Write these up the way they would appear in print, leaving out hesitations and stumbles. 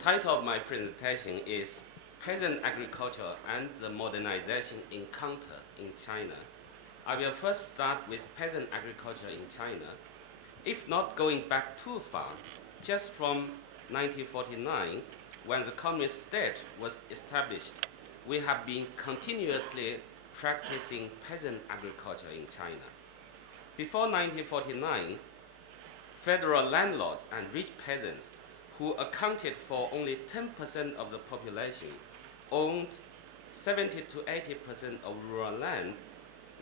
title of my presentation is Peasant Agriculture and the Modernization Encounter in China. I will first start with peasant agriculture in China. If not going back too far, just from 1949, when the communist state was established, we have been continuously practicing peasant agriculture in China. Before 1949, federal landlords and rich peasants who accounted for only 10% of the population owned 70 to 80% of rural land,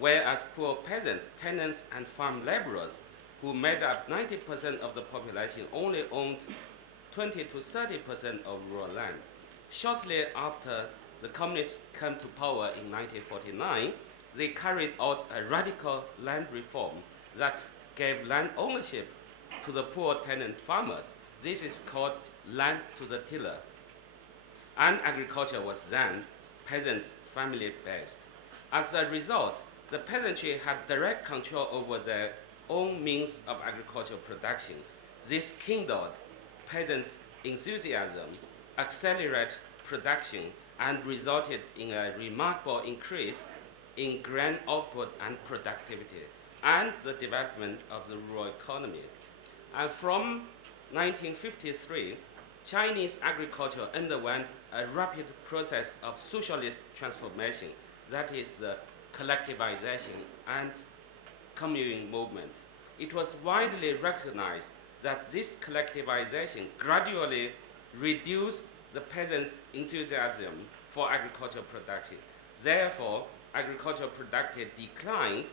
whereas poor peasants, tenants, and farm laborers who made up 90% of the population only owned 20 to 30% of rural land. Shortly after the communists came to power in 1949, they carried out a radical land reform that gave land ownership to the poor tenant farmers. This is called land to the tiller. And agriculture was then peasant family-based. As a result, the peasantry had direct control over their own means of agricultural production. This kindled peasants' enthusiasm, accelerated production, and resulted in a remarkable increase in grain output and productivity, and the development of the rural economy. And from 1953, Chinese agriculture underwent a rapid process of socialist transformation, that is collectivization and communal movement. It was widely recognized that this collectivization gradually reduced the peasants' enthusiasm for agricultural production. Therefore, agricultural production declined.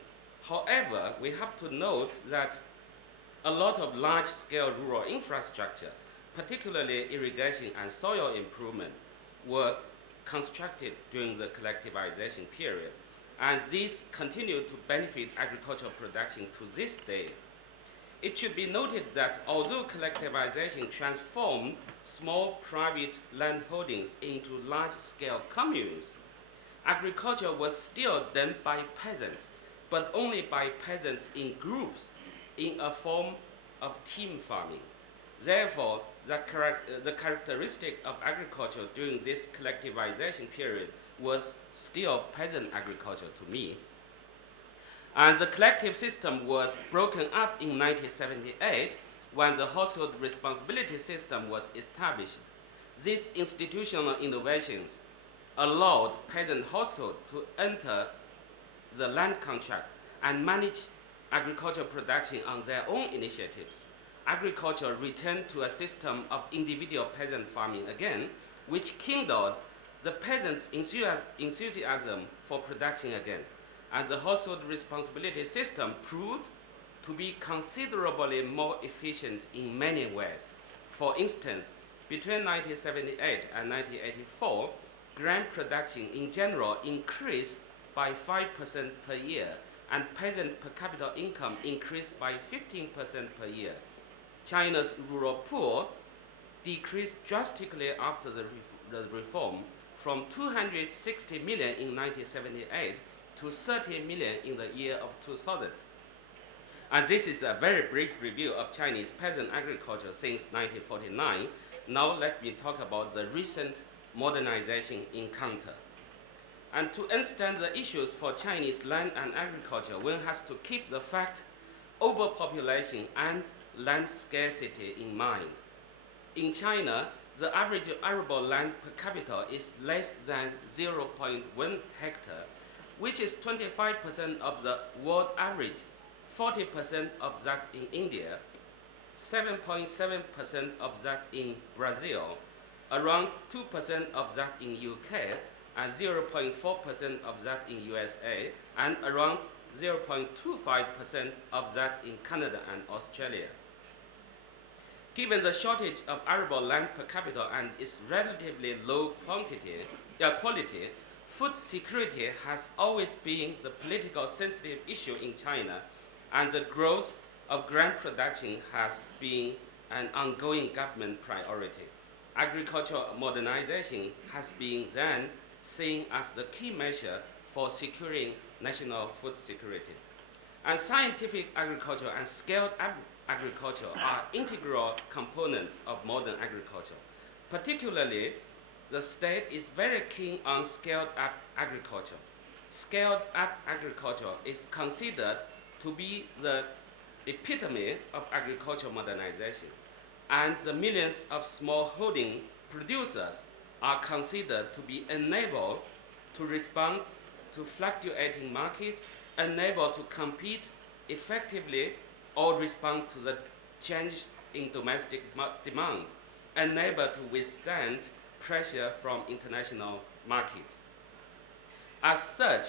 However, we have to note that a lot of large-scale rural infrastructure, particularly irrigation and soil improvement, were constructed during the collectivization period. And these continue to benefit agricultural production to this day. It should be noted that although collectivization transformed small private land holdings into large-scale communes, agriculture was still done by peasants, but only by peasants in groups in a form of team farming. Therefore, the characteristic of agriculture during this collectivization period was still peasant agriculture to me. And the collective system was broken up in 1978 when the household responsibility system was established. These institutional innovations allowed peasant households to enter the land contract and manage agricultural production on their own initiatives. Agriculture returned to a system of individual peasant farming again, which kindled the peasants' enthusiasm for production again. And the household responsibility system proved to be considerably more efficient in many ways. For instance, between 1978 and 1984, grain production in general increased by 5% per year, and peasant per capita income increased by 15% per year. China's rural poor decreased drastically after the reform from 260 million in 1978 to 30 million in the year of 2000. And this is a very brief review of Chinese peasant agriculture since 1949. Now let me talk about the recent modernization encounter. And to understand the issues for Chinese land and agriculture, one has to keep the fact overpopulation and land scarcity in mind. In China, the average arable land per capita is less than 0.1 hectare, which is 25% of the world average, 40% of that in India, 7.7% of that in Brazil, around 2% of that in UK, and 0.4% of that in USA, and around 0.25% of that in Canada and Australia. Given the shortage of arable land per capita and its relatively low quality, food security has always been the politically sensitive issue in China, and the growth of grain production has been an ongoing government priority. Agricultural modernization has been then seen as the key measure for securing national food security. And scientific agriculture and scaled agriculture are integral components of modern agriculture. Particularly, the state is very keen on scaled-up agriculture. Scaled-up agriculture is considered to be the epitome of agricultural modernization, and the millions of smallholding producers are considered to be enabled to respond to fluctuating markets, unable to compete effectively or respond to the changes in domestic demand, unable to withstand pressure from international markets. As such,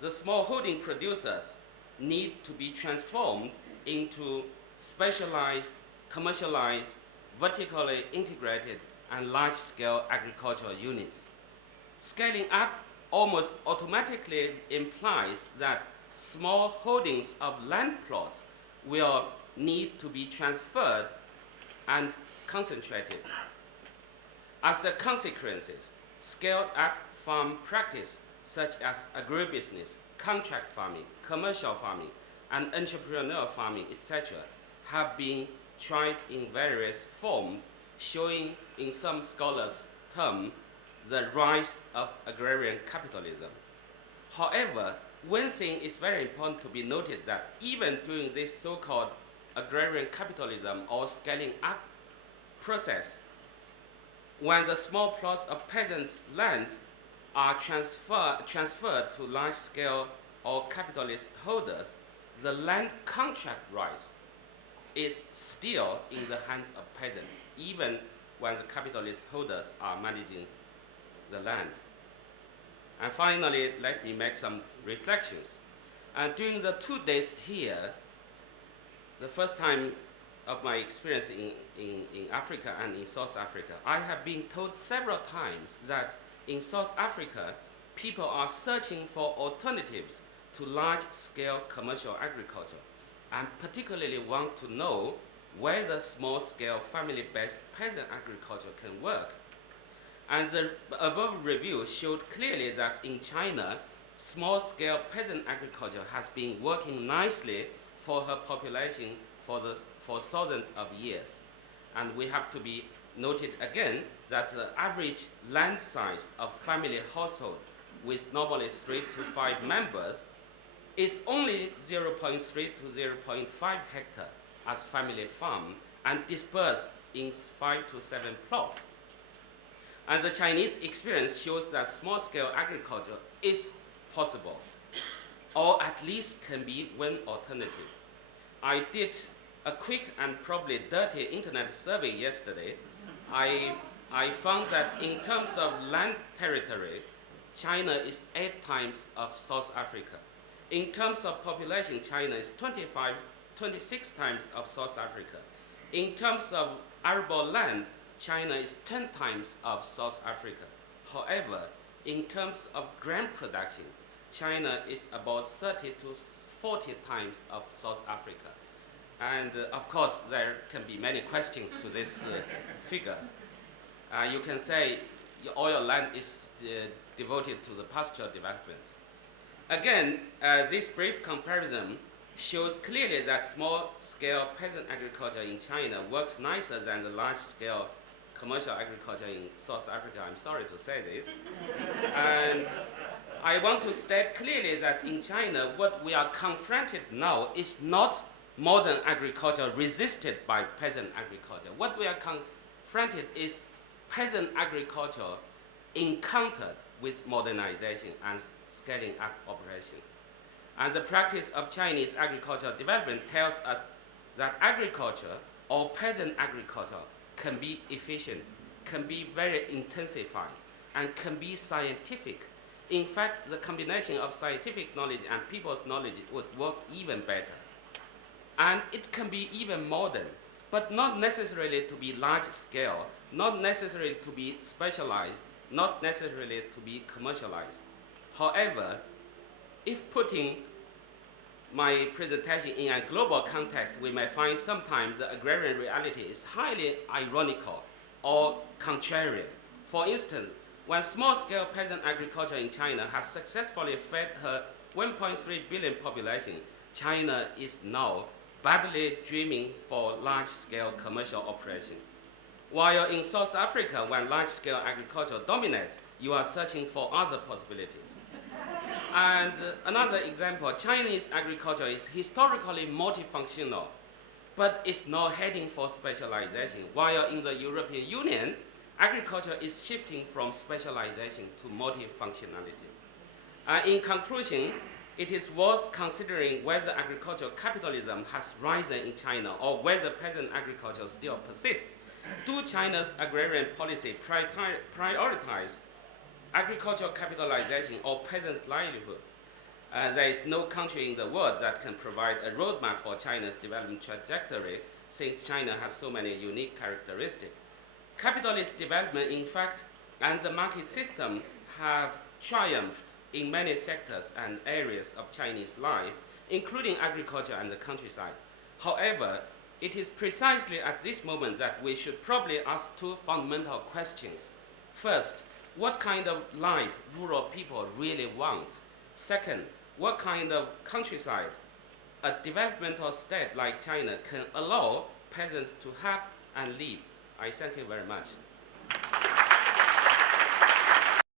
the smallholding producers need to be transformed into specialized, commercialized, vertically integrated, and large-scale agricultural units. Scaling up almost automatically implies that small holdings of land plots will need to be transferred and concentrated. As a consequence, scaled-up farm practice such as agribusiness, contract farming, commercial farming, and entrepreneurial farming, etc., have been tried in various forms, showing, in some scholars' terms, the rise of agrarian capitalism. However, one thing is very important to be noted, that even during this so-called agrarian capitalism or scaling up process, when the small plots of peasants' lands are transferred to large-scale or capitalist holders, the land contract rights is still in the hands of peasants, even when the capitalist holders are managing the land. And finally, let me make some reflections. During the 2 days here, the first time of my experience in Africa and in South Africa, I have been told several times that in South Africa, people are searching for alternatives to large-scale commercial agriculture, and particularly want to know whether small-scale family-based peasant agriculture can work. And the above review showed clearly that in China, small-scale peasant agriculture has been working nicely for her population for thousands of years. And we have to be noted again that the average land size of family household with normally 3 to 5 members is only 0.3 to 0.5 hectare as family farm and dispersed in 5 to 7 plots. And the Chinese experience shows that small-scale agriculture is possible, or at least can be one alternative. I did a quick and probably dirty internet survey yesterday. I found that in terms of land territory, China is 8 times of South Africa. In terms of population, China is 26 times of South Africa. In terms of arable land, China is 10 times of South Africa. However, in terms of grain production, China is about 30 to 40 times of South Africa. And of course, there can be many questions to these figures. You can say all your land is devoted to the pastoral development. Again, this brief comparison shows clearly that small-scale peasant agriculture in China works nicer than the large-scale commercial agriculture in South Africa. I'm sorry to say this. And I want to state clearly that in China, what we are confronted now is not modern agriculture resisted by peasant agriculture. What we are confronted is peasant agriculture encountered with modernization and scaling up operation. And the practice of Chinese agricultural development tells us that agriculture or peasant agriculture can be efficient, can be very intensified, and can be scientific. In fact, the combination of scientific knowledge and people's knowledge would work even better. And it can be even modern, but not necessarily to be large scale, not necessarily to be specialized, not necessarily to be commercialized. However, if putting my presentation in a global context, we may find sometimes the agrarian reality is highly ironical or contrarian. For instance, when small-scale peasant agriculture in China has successfully fed her 1.3 billion population, China is now badly dreaming for large-scale commercial operation. While in South Africa, when large-scale agriculture dominates, you are searching for other possibilities. And another example, Chinese agriculture is historically multifunctional, but it's not heading for specialization, while in the European Union, agriculture is shifting from specialization to multifunctionality. In conclusion, it is worth considering whether agricultural capitalism has risen in China or whether peasant agriculture still persists. Do China's agrarian policy prioritize agricultural capitalization or peasants' livelihood? There is no country in the world that can provide a roadmap for China's development trajectory, since China has so many unique characteristics. Capitalist development, in fact, and the market system have triumphed in many sectors and areas of Chinese life, including agriculture and the countryside. However, it is precisely at this moment that we should probably ask two fundamental questions. First, what kind of life rural people really want? Second, what kind of countryside a developmental state like China can allow peasants to have and live? I thank you very much.